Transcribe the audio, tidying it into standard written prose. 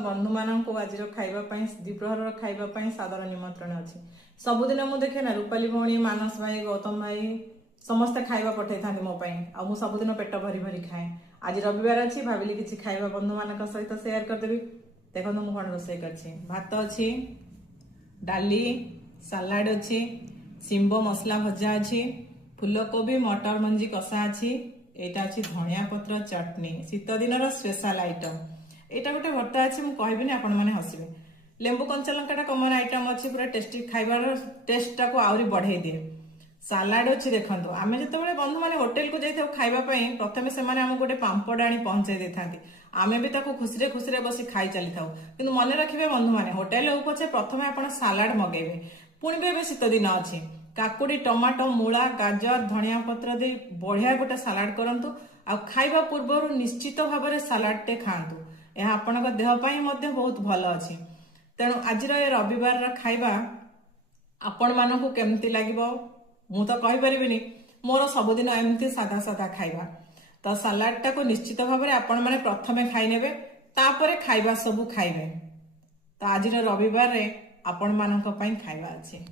बंधु मानक आज खाइबा द्विप्रहर खाइबा सादर निमंत्रण अच्छी सबुदिन मुझे देखे ना रूपाली भौणी मानस भाई गौतम भाई समस्ते खाइबा पठे था मो मु सबुदिन पेट भरी भरी खाए। आज रविवार अच्छी भाविली किसी खाइबा बंधु मान सहित सेयार करदेवी। देखो मुझे कौन रोषे कर भात अच्छी डाली सालाड अच्छी शिंब मसला भजा अच्छी फूलकोबी मटर मंजी कषा अच्छी एटा अच्छी धनिया पत्र चटनी शीत दिन स्पेशल आइटम एटा गोटे भर्ता अच्छी मुझे कहबी आपण मैंने हसबे। लेंबू कंचा लंका कमन आइटम अच्छी पूरा टेस्टी खाइबार टेस्ट टाक आहरी बढ़ाई दिए। सालाड अच्छी देखो आम जो बंधु मैंने होटेल को जाइए खाइबापी प्रथम से गोटे पांपड़ आनी पहुंचाई दे था आम भी खुशी खुशी बस खाई चली था कि मन रखिए बंधु मैंने होटेल हो पचे प्रथम आप सालाड मगेबे पुणी भी शीत दिन अच्छी काकुड़ी टमाटो मूला गाजर धनिया पत्र दे बढ़िया गोटे सालाड करंतु आ खाइबा पूर्व निश्चित भाव में सालाड टे खातु यह आपण देहपाई बहुत भल अच्छी। तेणु आज रविवार खाइबा आपण मानक केमती लगे मु तो कहीपरि मोर सबुदिन एमती सादा सादा खाइबा तो सालाड टाक निश्चित भाव में आपण मैंने प्रथमे खाईने तापर खाइबा सबू खाइबे। तो आज रविवार आपण मानक खाइबा अच्छी।